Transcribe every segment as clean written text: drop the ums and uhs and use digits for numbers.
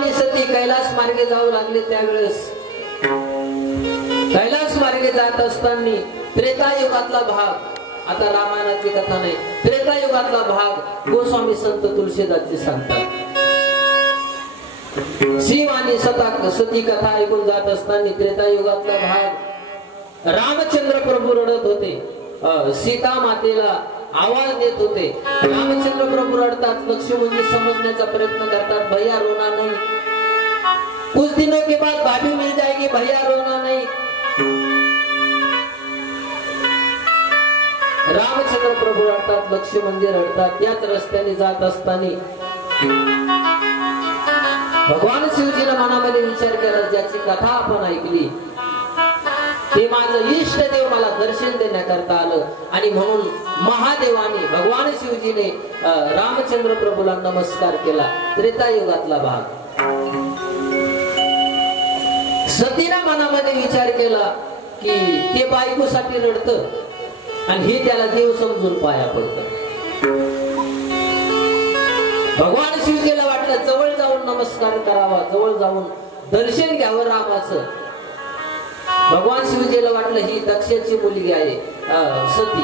आणि सती कैलास मार्गे जाऊ लागले त्यावेळेस कैलास मार्गे जात असताना त्रेतायुगातला भाग, आता रामायणातली कथा नाही, त्रेतायुगातला भाग गोस्वामी संत तुलसीदासजी सांगतात. शिव आणि सती कथा ऐकून जात असताना त्रेतायुगातला भाग रामचंद्र प्रभू रडत होते, सीता मातेला आवाज देत होते. रामचंद्र प्रभू रडतात, लक्ष्मणजी समजण्याचा प्रयत्न करतात, भैया रोना नहीं, कुछ दिनों के बाद भाभी मिल जाएगी, भैया रोना नहीं. रामचंद्र प्रभू रडतात, लक्ष्मणजी रडतात. त्याच रस्त्याने जात असताना भगवान शिवजीने मनामध्ये विचार केला, ज्याची कथा आपण ऐकली ते माझं इष्ट देव मला दर्शन देण्याकरता आलं. आणि म्हणून महादेवाने भगवान शिवजीने रामचंद्र प्रभूला नमस्कार केला. त्रेतायुगातला भाग. सतीने मनामध्ये विचार केला की ते बायकोसाठी रडतं आणि हे त्याला देव समजून पाया पडतं. भगवान शिवजीला वाटलं जवळ जाऊन नमस्कार करावा, जवळ जाऊन दर्शन घ्यावं रामाचं. भगवान शिवजीला वाटलं ही दक्षाची मुलगी आहे सती,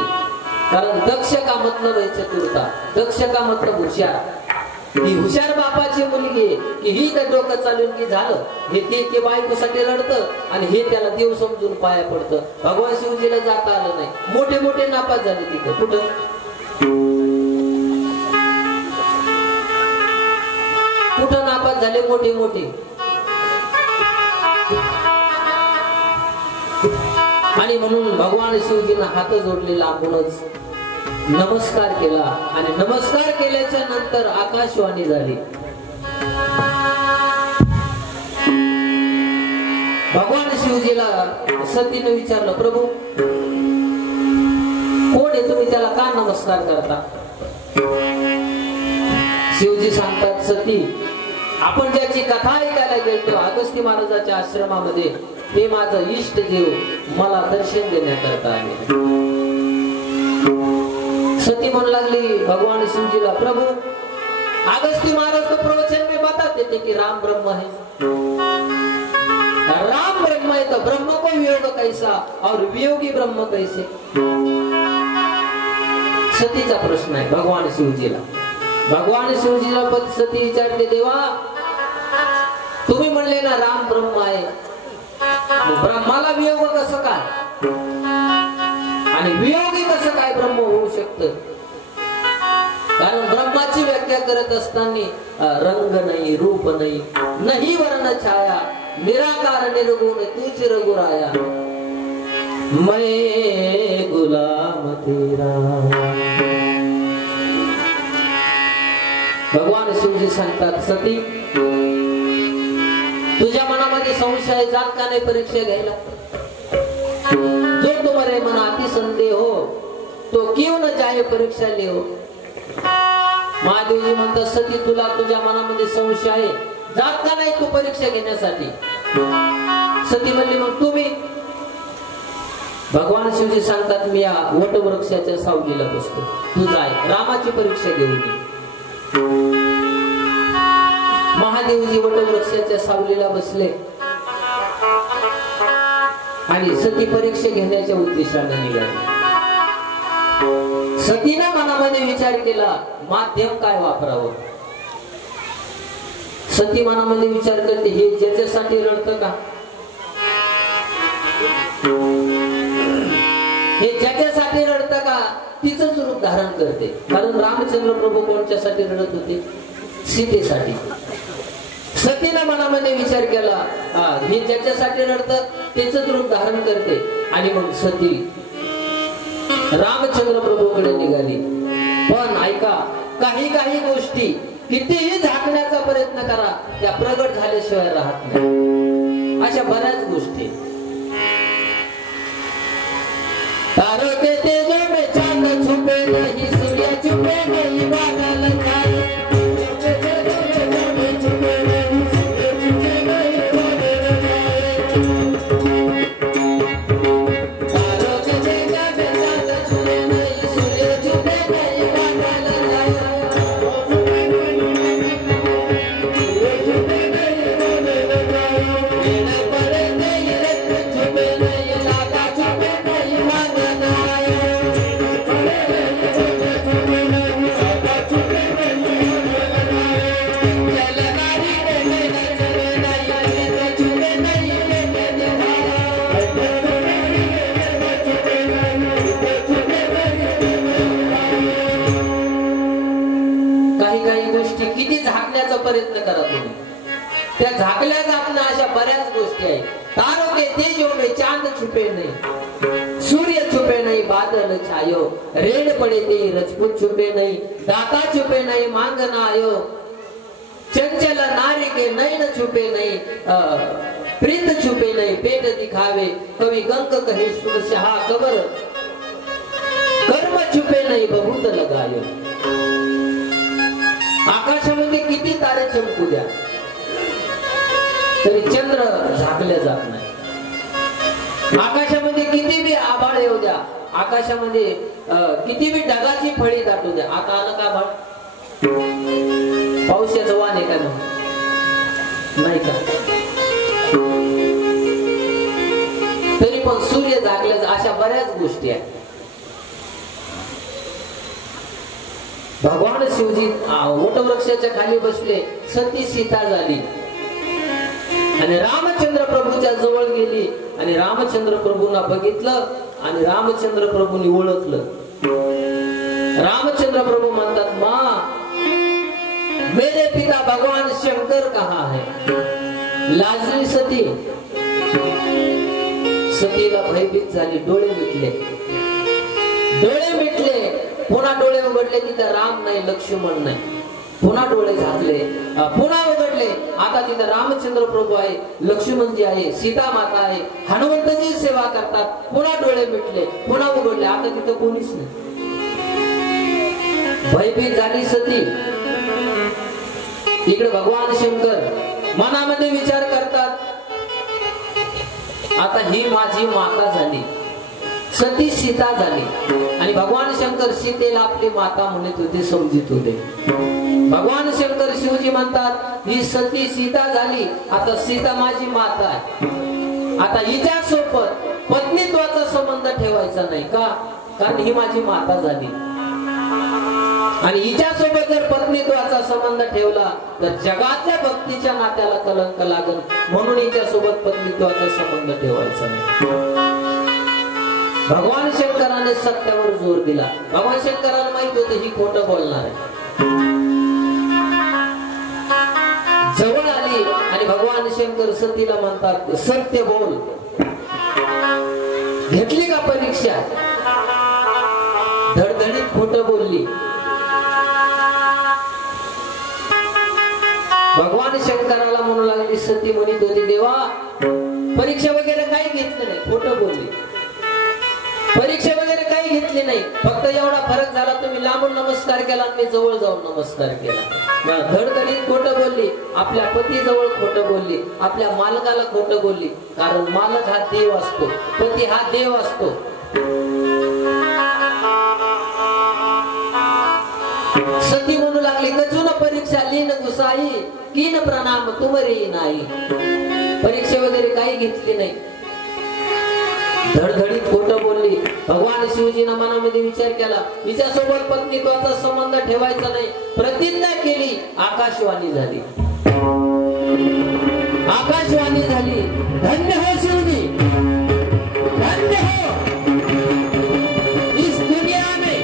कारण दक्ष का मतलब आहे चतुरता, दक्ष का मतलब हुशार. ही हुशार बापाची मुलगी आहे की ही तर डोकं चालून की झालं हे ते बायकोसाठी रडतं आणि हे त्याला देव समजून पाया पडतं. भगवान शिवजीला जाता आलं नाही. मोठे मोठे नापास झाले तिथं. कुठं? कुठं नापास झाले? मोठे मोठे. आणि म्हणून भगवान शिवजीने हात जोडले, लांबूनच नमस्कार केला. आणि नमस्कार केल्याच्या नंतर आकाशवाणी झाली. भगवान शिवजीला सतीने विचारलं, प्रभू कोण आहे, तुम्ही त्याला का नमस्कार करता? शिवजी सांगतात, सती आपण ज्याची कथा ऐकायला गेलो अगस्ती महाराजाच्या आश्रमामध्ये ते माझं इष्ट देव मला दर्शन देण्याकरता आले. सती म्हणू लागली भगवान शिवजीला, प्रभु अगस्ती महाराज तो प्रवचन में बताते थे कि राम ब्रह्म है, राम ब्रह्म है तो ब्रह्म को वियोग कैसा और वियोगी ब्रह्म कैसे? सतीचा प्रश्न आहे भगवान शिवजीला. भगवान शिवजीला सती विचारते, देवा तुम्ही म्हणले ना राम ब्रह्म आहे, ब्रह्माला वियोग कसं काय आणि वियोगी कसं काय ब्रह्म होऊ शकतं? कारण ब्रह्माची व्याख्या करत असताना रंग नाही, रूप नाही, नाही वर्ण छाया, निराकार निर्गुण तुझ रघुराया, मैं गुलाम तेरा. भगवान शिवजी सांगतात, सती तुझ्या मनामध्ये संशय जात का नाही परीक्षा घ्यायला? जो तुम्हारे मन आती संदेह हो तो क्यों न जाए परीक्षा ले हो. महादेवजी म्हणतात, सती तुला तुझ्या मनामध्ये संशय आहे, जात का नाही तू परीक्षा घेण्यासाठी? सती म्हणली, मग तुम्ही? भगवान शिवजी सांगतात, मी या वटवृक्षाच्या सावलीला बसतो, तू जाय रामाची परीक्षा घेऊन ये. महादेवजी वटवृक्षाच्या सावलीला बसले आणि सती परीक्षा घेण्याच्या उद्देशाने निघाली. सतीने मनामध्ये विचार केला, माध्यम काय वापरावं? सती मनामध्ये विचार करते, हे ज्याच्यासाठी रडतं का, हे ज्याच्यासाठी रडतं का तिचंच रूप धारण करते. कारण रामचंद्र प्रभू कोणत्यासाठी रडत होते? सीतेसाठी. सतीने मनामध्ये विचार केला, हे ज्याच्यासाठी रडतं त्याच रूप धारण करते. आणि मग सती रामचंद्र प्रभूकडे निघाली. पण ऐका, काही काही गोष्टी कितीही झाकण्याचा प्रयत्न करा त्या प्रगट झाल्याशिवाय राहत नाही. अशा बऱ्याच गोष्टी. तारों के तेजों में चांद छुपे नहीं, सूर्य छुपे नहीं, बादल छाए त्या झाकल्या जात अशा बऱ्याच गोष्टी आहेत. तारों के तेजों में चांद छुपे नहीं, सूर्य छुपे नहीं बादल छायो, रेड पड़े ते रजपूत छुपे नहीं, दाता छुपे नहीं मांगना आयो, चंचल नारी के नयन छुपे नहीं, प्रीत छुपे नहीं पेट दिखावे, कवि गंग कहे सुरशाह कबर, कर्म छुपे नहीं बहुत लगायो. आकाशामध्ये किती तारे चमकू द्या तरी चंद्र झाकले जात नाही. आकाशामध्ये किती बी आभाळ येऊ द्या, आकाशामध्ये किती बी ढगाची फळी दाटू द्या, आता आलं का आभाळ? पावसाचं वाण आहे का नाही का? तरी पण सूर्य झाकल्याच अशा बऱ्याच गोष्टी आहेत. भगवान शिवजी वटवृक्षाच्या खाली बसले, सती सीता झाली आणि रामचंद्र प्रभूच्या जवळ गेली आणि रामचंद्र प्रभूंना बघितलं आणि रामचंद्र प्रभूंनी ओळखलं. रामचंद्र प्रभू म्हणतात, माँ मेरे पिता भगवान शंकर कहाँ है? लाजली सती. सतीला भयभीत झाली, डोळे मिटले, डोळे मिटले, पुन्हा डोळे उघडले, तिथं राम नाही लक्ष्मण नाही. पुन्हा डोळे झाकले, पुन्हा उघडले, आता तिथं रामचंद्र प्रभू आहे, लक्ष्मणजी आहे, सीता माता आहे, हनुमंतजी सेवा करतात. पुन्हा डोळे मिटले, पुन्हा उघडले, आता तिथं कोणीच नाही. भयभीत झाली सती. इकडे भगवान शंकर मनामध्ये विचार करतात, आता ही माझी माता झाली, सती सीता झाली आणि भगवान शंकर सीतेला आपली माता म्हणत होते, समजित होते. भगवान शंकर शिवजी म्हणतात, ही सती सीता झाली, आता सीता माझी माता आहे, आता हिच्या सोबत पत्नीत्वाचा संबंध ठेवायचा नाही का? कारण ही माझी माता झाली आणि हिच्या सोबत जर पत्नीत्वाचा संबंध ठेवला तर जगातल्या भक्तीच्या नात्याला कलंक लागल, म्हणून हिच्या सोबत पत्नीत्वाचा संबंध ठेवायचा नाही. भगवान शंकराने सत्यावर जोर दिला. भगवान शंकराला माहित होतं ही खोटं बोलणार आहे. जवळ आली आणि भगवान शंकर सतीला म्हणतात, सत्य बोल. घेतली का परीक्षा? धडधडीत खोटं बोलली. भगवान शंकराला म्हणू लागली, सती म्हणत होती, देवा परीक्षा वगैरे काही घेतली नाही, खोटं बोलली. परीक्षा वगैरे काही घेतली नाही, फक्त एवढा फरक झाला, तुम्ही लांबून नमस्कार केला आणि मी जवळ जाऊन नमस्कार केला. धडधडीत खोटं बोलली, आपल्या पती जवळ खोटं बोलली, आपल्या मालकाला खोटं बोलली. कारण मालक हा देव असतो, पती हा देव असतो. सती म्हणू लागली, कचून परीक्षा लीन गुसाई, कीन प्रणाम तुमरी नाही. परीक्षा वगैरे काही घेतली नाही, धडधडीत खोटं बोलली. भगवान शिवजीना मनामध्ये विचार केला, हिच्यासोबत पत्नीत्वाचा संबंध ठेवायचा नाही. प्रतिज्ञा केली, आकाशवाणी झाली. आकाशवाणी झाली, धन्य हो शिवजी, धन्य हो. इस दुनिया में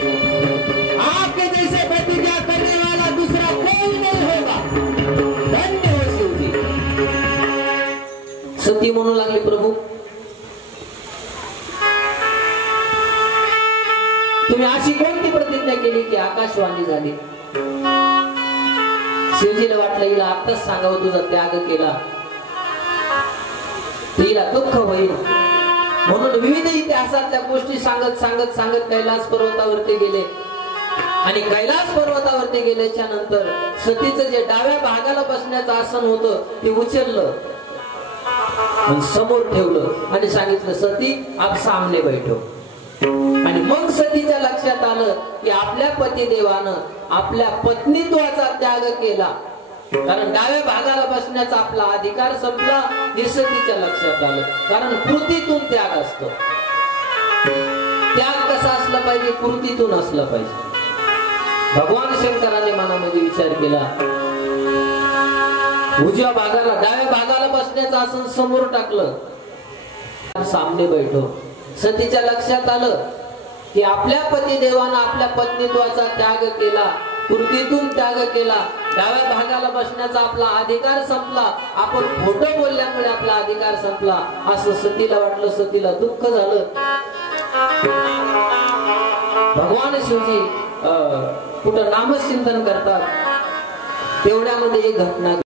आपके जैसे प्रतिज्ञा करने वाला दूसरा कोई नहीं होगा. धन्य हो शिवजी. सती म्हणू लागली, प्रभू तुम्ही अशी कोणती प्रतिज्ञा केली की आकाशवाणी झाली? शिवजीला वाटलं हिला आत्ताच सांगावं, तुझा त्याग केला तिला दुःख होईल, म्हणून विविध इतिहासातल्या गोष्टी सांगत सांगत सांगत कैलास पर्वतावरती गेले. आणि कैलास पर्वतावरती गेल्याच्या नंतर सतीचं जे डाव्या भागाला बसण्याचं आसन होतं ते उचललं आणि समोर ठेवलं आणि सांगितलं, सती आप सामने बैठो. आणि मग सतीच्या लक्षात आलं की आपल्या पतिदेवानं आपल्या पत्नीत्वाचा त्याग केला, कारण डाव्या भागाला बसण्याचा आपला अधिकार संपला. हे सतीच्या लक्षात आलं, कारण कृतीतून त्याग असतो. त्याग कसा असला पाहिजे? कृतीतून असला पाहिजे. भगवान शंकराने मनामध्ये विचार केला, उजव्या भागाला डाव्या भागाला बसण्याचं आसन समोर टाकलं, सामने बैठो. सतीच्या लक्षात आलं की आपल्या पतिदेवानं आपल्या पत्नीत्वाचा त्याग केला, पूर्तीतून त्याग केला, डाव्या भागाला बसण्याचा आपला अधिकार संपला, आपण खोटं बोलल्यामुळे आपला अधिकार संपला असं सतीला वाटलं. सतीला दुःख झालं. भगवान शिवजी कुठं नामचिंतन करतात तेवढ्यामध्ये एक घटना